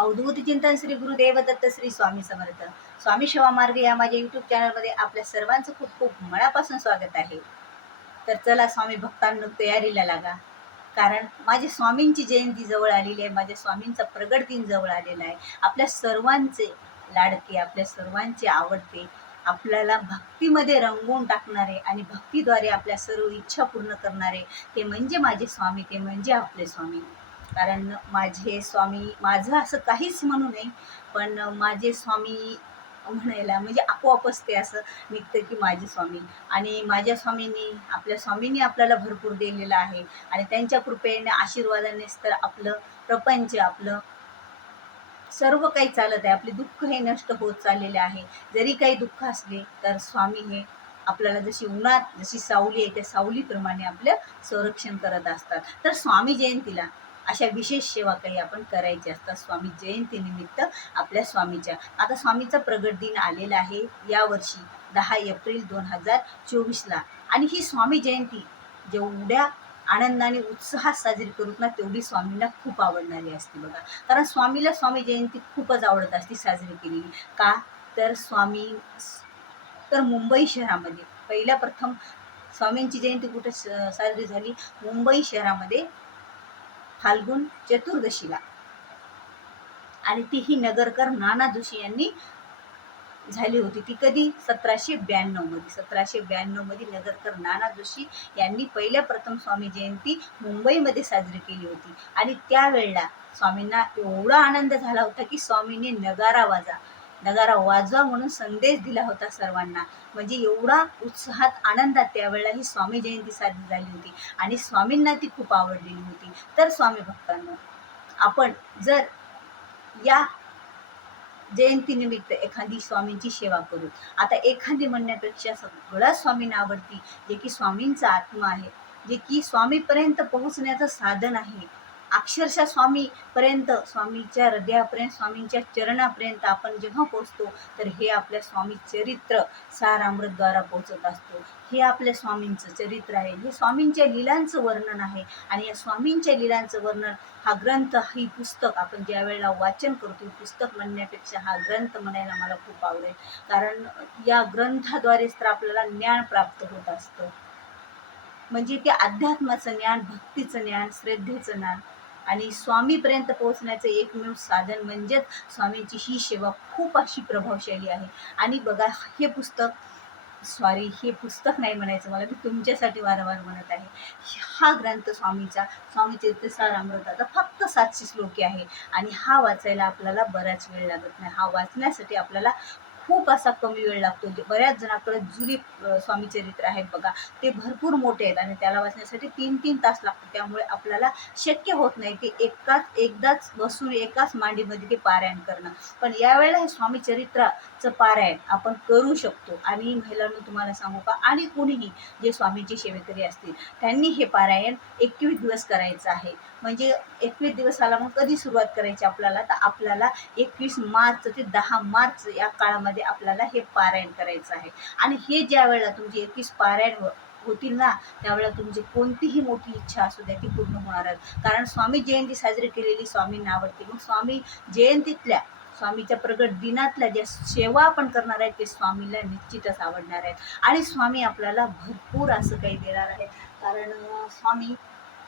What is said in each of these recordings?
अवधूत चिंतन श्री गुरुदेव दत्त श्री स्वामी समर्थ. स्वामी सेवा मार्ग या माझ्या यूट्यूब चॅनलमध्ये आपल्या सर्वांचं खूप खूप मनापासून स्वागत आहे. तर चला स्वामी भक्तांनो, तयारीला लागा, कारण माझ्या स्वामींची जयंती जवळ आलेली आहे. माझ्या स्वामींचा प्रगट दिन जवळ आलेला आहे. आपल्या सर्वांचे लाडके, आपल्या सर्वांचे आवडते, आपल्याला भक्तीमध्ये रंगवून टाकणारे आणि भक्तीद्वारे आपल्या सर्व इच्छा पूर्ण करणारे ते म्हणजे माझे स्वामी, ते म्हणजे आपले स्वामी. कारण माझे स्वामी, माझं असं काहीच म्हणू नये, पण माझे स्वामी म्हणायला म्हणजे आपोआपच ते असं निघतं की माझे स्वामी. आणि माझ्या स्वामींनी, आपल्या स्वामींनी आपल्याला भरपूर दिलेलं आहे आणि त्यांच्या कृपेने, आशीर्वादानेच तर आपलं प्रपंच, आपलं सर्व काही चालत आहे. आपले दुःख हे नष्ट होत चाललेले आहे. जरी काही दुःख असले तर स्वामी हे आपल्याला जशी उन्हात जशी सावली आहे त्या सावलीप्रमाणे आपलं संरक्षण करत असतात. तर स्वामी जयंतीला अशा विशेष सेवा काही आपण करायच्या असतात स्वामी जयंतीनिमित्त आपल्या स्वामीच्या. आता स्वामीचा प्रगट दिन आलेला आहे यावर्षी 10 एप्रिल 2024ला. आणि ही स्वामी जयंती जेवढ्या आनंदाने उत्साहात साजरी करूत ना, तेवढी स्वामींना खूप आवडणारी असते बघा. कारण स्वामीला स्वामी जयंती खूपच आवडत असते साजरी केलेली. का तर स्वामी, तर मुंबई शहरामध्ये पहिल्या प्रथम स्वामींची जयंती कुठे साजरी झाली? मुंबई शहरामध्ये फाल्गुन चतुर्दशीला. आणि तीही नगरकर नाना जोशी यांनी झाली होती. ती कधी? 1792 मध्ये. 1792 मध्ये नगरकर नाना जोशी यांनी पहिल्या प्रथम स्वामी जयंती मुंबईमध्ये साजरी केली होती. आणि त्यावेळेला स्वामींना एवढा आनंद झाला होता की स्वामींनी नगारा वाजवा म्हणून संदेश दिला होता सर्वांना. म्हणजे एवढा उत्साहात, आनंदात त्यावेळेला ही स्वामी जयंती साजरी झाली होती आणि स्वामींना ती खूप आवडलेली होती. तर स्वामी भक्तांनो, आपण जर या जयंतीनिमित्त एखादी स्वामींची सेवा करू. आता एखादी म्हणण्यापेक्षा सगळ्या स्वामींना आवडती, जे की स्वामींचा आत्मा आहे, जे की स्वामीपर्यंत पोहोचण्याचं साधन आहे. अक्षरशः स्वामीपर्यंत, स्वामीच्या हृदयापर्यंत, स्वामींच्या चरणापर्यंत आपण जेव्हा पोहोचतो तर हे आपल्या स्वामी चरित्र सारामृतद्वारा पोहोचत असतो. हे आपल्या स्वामींचं चरित्र आहे, हे स्वामींच्या लीलांचं वर्णन आहे. आणि या स्वामींच्या लीलांचं वर्णन हा ग्रंथ, ही पुस्तक आपण ज्या वेळेला वाचन करतो, पुस्तक म्हणण्यापेक्षा हा ग्रंथ म्हणायला मला खूप आवडेल. कारण या ग्रंथाद्वारेच तर आपल्याला ज्ञान प्राप्त होत असतं. म्हणजे ते अध्यात्माचं ज्ञान, भक्तीचं ज्ञान, श्रद्धेचं ज्ञान आणि स्वामीपर्यंत पोहोचण्याचं एकमेव साधन म्हणजेच स्वामींची ही सेवा खूप अशी प्रभावशाली आहे. आणि बघा, हे पुस्तक नाही म्हणायचं मला, मी तुमच्यासाठी वारंवार म्हणत आहे. हा ग्रंथ स्वामीचा, स्वामी चरित्र सारामृताचा फक्त 700 श्लोकी आहे. आणि हा वाचायला आपल्याला बराच वेळ लागत नाही. हा वाचण्यासाठी आपल्याला खूप असा कमी वेळ लागतो. बऱ्याच जणांकडे जुनी स्वामी चरित्र आहेत बघा, ते भरपूर मोठे आहेत आणि त्याला वाचण्यासाठी 3-3 तास लागतात. त्यामुळे आपल्याला शक्य होत नाही ते एकदाच बसून एकाच मांडीमध्ये ते पारायण करणं. पण यावेळेला हे स्वामी चरित्राचं पारायण आपण करू शकतो. आणि महिलांना तुम्हाला सांगू का, आणि कोणीही जे स्वामींची सेवेकरी असतील त्यांनी हे पारायण 21 दिवस करायचं आहे. म्हणजे 21 दिवसाला मग कधी सुरुवात करायची आपल्याला? तर आपल्याला 21 मार्च ते 10 मार्च या काळामध्ये आपल्याला हे पारायण करायचं आहे. आणि हे ज्या वेळेला तुमची 21 पारायण होतील ना, त्यावेळेला तुमची कोणतीही मोठी इच्छा असू द्या ती पूर्ण होणार आहे. कारण स्वामी जयंती साजरी केलेली स्वामींना आवडते. मग स्वामी जयंतीतल्या, स्वामीच्या प्रगट दिनातल्या ज्या सेवा आपण करणार आहेत ते स्वामीला निश्चितच आवडणार आहेत. आणि स्वामी आपल्याला भरपूर असं काही देणार आहे. कारण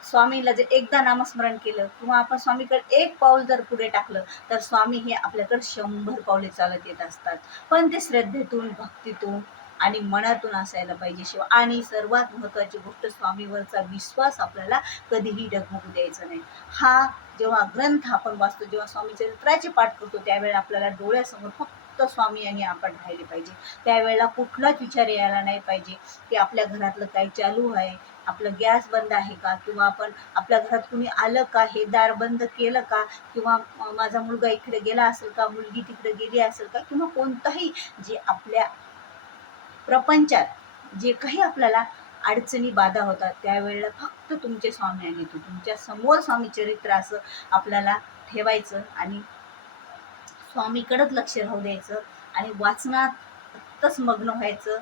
स्वामीला जर एकदा नामस्मरण केलं किंवा आपण स्वामीकडे एक पाऊल जर पुढे टाकलं तर स्वामी हे आपल्याकडे 100 पावले चालत येत असतात. पण ते श्रद्धेतून, भक्तीतून आणि मनातून असायला पाहिजे शिवाय. आणि सर्वात महत्त्वाची गोष्ट, स्वामीवरचा विश्वास आपल्याला कधीही डगमगू द्यायचा नाही. हा जेव्हा ग्रंथ आपण वाचतो, जेव्हा स्वामी चरित्राचे पाठ करतो, त्यावेळेला आपल्याला डोळ्यासमोर फक्त स्वामी आणि आपण राहिले पाहिजे. त्यावेळेला कुठलाच विचार यायला नाही पाहिजे की आपल्या घरातलं काही चालू आहे, आपलं गॅस बंद आहे का, किंवा आपण आपल्या घरात कुणी आलं का, हे दार बंद केलं का, किंवा माझा मुलगा इकडे गेला असेल का, मुलगी तिकडे गेली असेल का, किंवा कोणताही जे आपल्या प्रपंचात जे काही आपल्याला अडचणी, बाधा होतात, त्यावेळेला फक्त तुमचे स्वामी आणि तुमच्या समोर स्वामी चरित्र असं आपल्याला ठेवायचं आणि स्वामीकडेच लक्ष राहू द्यायचं आणि वाचनातच मग्न व्हायचं.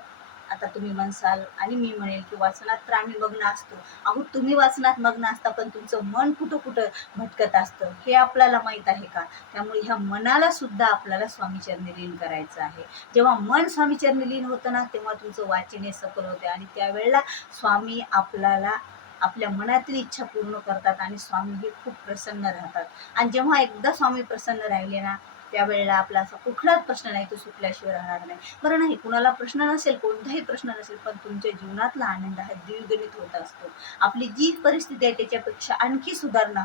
आता तुम्ही म्हणसाल आणि मी म्हणेल की वाचनात तर आम्ही मग्न असतो. अहो तुम्ही वाचनात मग्न असता, पण तुमचं मन कुठं कुठं भटकत असतं हे आपल्याला माहीत आहे का? त्यामुळे ह्या मनाला सुद्धा आपल्याला स्वामीचरणी लीन करायचं आहे. जेव्हा मन स्वामीचरणी लीन होतं ना, तेव्हा तुमचं वाचन हे सफल होते आणि त्यावेळेला स्वामी आपल्याला आपल्या मनातील इच्छा पूर्ण करतात आणि स्वामी हे खूप प्रसन्न राहतात. आणि जेव्हा एकदा स्वामी प्रसन्न राहिले ना, त्यावेळेला आपला असा कुठलाच प्रश्न नाही तो सुटल्याशिवाय राहणार नाही. बरं नाही कुणाला प्रश्न नसेल, कोणताही प्रश्न नसेल, पण तुमच्या जीवनातला आनंद हा द्विगुणित होत असतो. आपली जी परिस्थिती आहे त्याच्यापेक्षा आणखी सुधारणा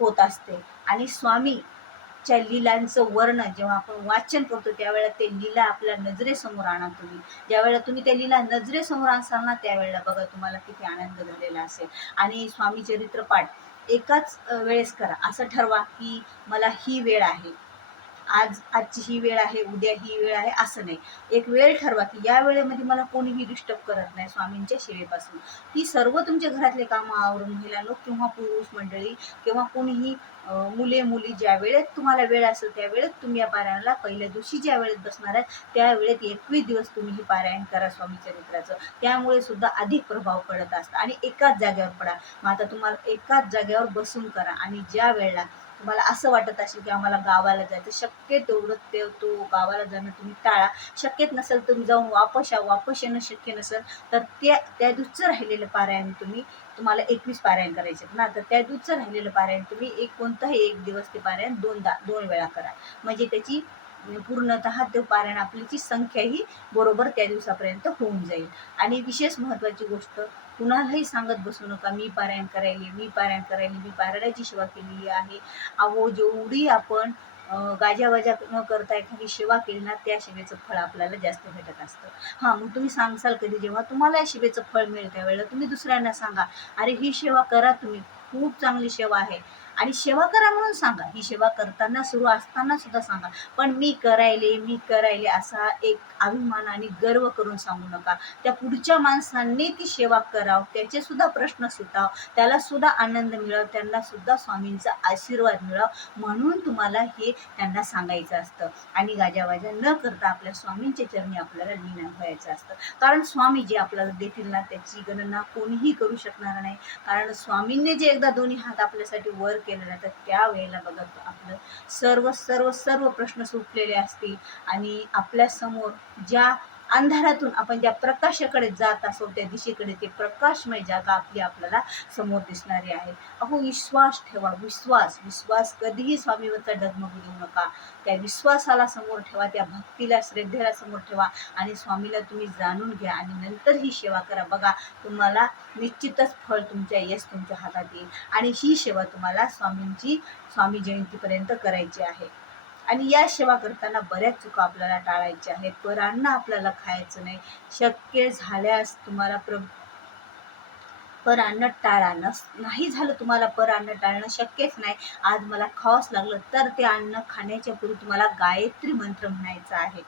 होत असते. आणि स्वामीच्या लीलांचं वर्णन जेव्हा आपण वाचन करतो त्यावेळेला ते लीला आपल्या नजरेसमोर आणा तुम्ही. ज्यावेळेला तुम्ही त्या लीला नजरेसमोर आणसाल ना, त्यावेळेला बघा तुम्हाला किती आनंद झालेला असेल. आणि स्वामी चरित्र पाठ एकाच वेळेस करा. असं ठरवा की मला ही वेळ आहे, आजची ही वेळ आहे, उद्या ही वेळ आहे, असं नाही. एक वेळ ठरवा की या वेळेमध्ये मला कोणीही डिस्टर्ब करत नाही स्वामींच्या सेवेपासून. ती सर्व तुमच्या घरातले कामं आवरून महिलांनो किंवा पुरुष मंडळी किंवा कोणीही मुले मुली ज्या वेळेत तुम्हाला वेळ असेल त्या वेळेत तुम्ही या पारायणाला पहिल्या दिवशी ज्या वेळेत बसणार आहे त्या वेळेत 21 दिवस तुम्ही हे पारायण करा स्वामी चरित्राचं. त्यामुळे सुद्धा अधिक प्रभाव पडत असतात. आणि एकाच जागेवर पडा. मग आता तुम्हाला एकाच जागेवर बसून करा. आणि ज्या वेळेला तुम्हाला असं वाटत असेल की आम्हाला गावाला जायचं, शक्य तेवढं तो गावाला जाणं तुम्ही टाळा. शक्यच नसेल तुम्ही जाऊन वापस येणं शक्य नसेल तर त्या दिवशीचं राहिलेलं पारायण तुम्हाला 21 पारायण करायचे ना, तर त्या दिवशीचं राहिलेलं पारायण तुम्ही कोणताही एक दिवस ते पारायण 2 वेळा करा. म्हणजे त्याची पूर्णतः ते पारायण आपल्याची संख्या ही बरोबर त्या दिवसापर्यंत होऊन जाईल. आणि विशेष महत्त्वाची गोष्ट, कुणालाही सांगत बसू नका मी पारायण करायली, मी पारायणाची सेवा केलेली आहे. अहो जेवढी आपण गाजावाजा न करता एखादी सेवा केली ना, त्या सेवेचं फळ आपल्याला जास्त भेटत असतं. हां, मग तुम्ही सांगसाल कधी, जेव्हा तुम्हाला या सेवेचं फळ मिळेल त्यावेळेला तुम्ही दुसऱ्यांना सांगा, अरे ही सेवा करा तुम्ही, खूप चांगली सेवा आहे. आणि सेवा करा म्हणून सांगा, ही सेवा करताना सुरू असताना सुद्धा सांगा. पण मी करायले असा एक अभिमान आणि गर्व करून सांगू नका. त्या पुढच्या माणसांनी ती सेवा करावं, त्याचे सुद्धा प्रश्न सुटाव, त्याला सुद्धा आनंद मिळाव, त्यांना सुद्धा स्वामींचा आशीर्वाद मिळाव, म्हणून तुम्हाला हे त्यांना सांगायचं असतं. आणि गाजावाजा न करता आपल्या स्वामींच्या चरणी आपल्याला लीन व्हायचं असतं. कारण स्वामी जे आपल्याला देतील ना त्याची गणना कोणीही करू शकणार नाही. कारण स्वामींनी जे एकदा दोन्ही हात आपल्यासाठी वर केलं ना, तर त्यावेळेला बघा आपलं सर्व सर्व सर्व प्रश्न सुटलेले असतील. आणि आपल्या समोर ज्या अंधारातून आपण ज्या प्रकाशाकडे जात असो त्या दिशेकडे ते प्रकाशमय जागा आपल्याला समोर दिसणारी आहे. अहो विश्वास ठेवा, विश्वास कधीही स्वामीवरचा डगमगू देऊ नका. त्या विश्वासाला समोर ठेवा, त्या भक्तीला श्रद्धेला समोर ठेवा आणि स्वामीला तुम्ही जाणून घ्या आणि नंतर ही सेवा करा. बघा तुम्हाला निश्चितच फळ तुमच्या हातात येईल. आणि ही सेवा तुम्हाला स्वामी जयंतीपर्यंत करायची आहे. आणि या सेवा करताना बऱ्याच चुका आपल्याला टाळायच्या आहेत. परान्न आपल्याला खायचं नाही. शक्य झाल्यास तुम्हाला परान्न टाळा. नाही झालं तुम्हाला परान्न टाळणं शक्यच नाही, आज मला खावंच लागलं, तर ते अन्न खाण्याच्या पूर्वी तुम्हाला गायत्री मंत्र म्हणायचा आहे.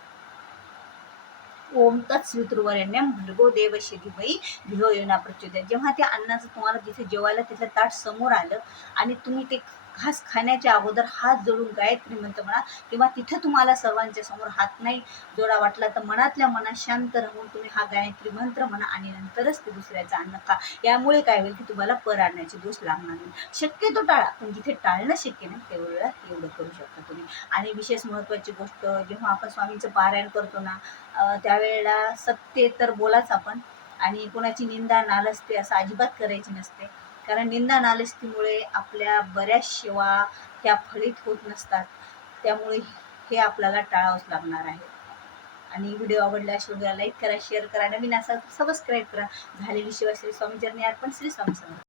ओम तत्सवितुर्वरेण्यं भर्गो देवस्य धीमहि धियो यो न प्रचोदयात्. जेव्हा त्या अन्नाचं तुम्हाला जिथे जेवायला तिथलं ताट समोर आलं आणि तुम्ही ते घास खाण्याच्या अगोदर हात जोडून गायत्री मंत्र म्हणा, किंवा तिथं तुम्हाला सर्वांच्या समोर हात नाही जोडा वाटला तर मनातल्या मनात शांत राहून तुम्ही हा गायत्री मंत्र म्हणा आणि नंतरच ते दुसऱ्याचं अन्न खा. यामुळे काय होईल की तुम्हाला परान्नाचे दोष लागणार नाही. शक्यतो टाळा, पण जिथे टाळणं शक्य नाही तेवढं एवढं करू शकता तुम्ही. आणि विशेष महत्त्वाची गोष्ट, जेव्हा आपण स्वामींचं पारायण करतो ना, त्यावेळेला सत्य तर बोलाच आपण, आणि कोणाची निंदा नालस्ती असं अजिबात करायची नसते. कारण निंदा नालस्तीमुळे आपल्या बऱ्याच सेवा ह्या फलित होत नसतात. त्यामुळे हे आपल्याला टाळावंच लागणार आहे. आणि व्हिडिओ आवडल्यास व्हिडिओला लाईक करा, शेअर करा, नवीन असाल तर सबस्क्राईब करा. झालेली सेवा श्री स्वामी चरणी अर्पण. श्री स्वामी समर्थ.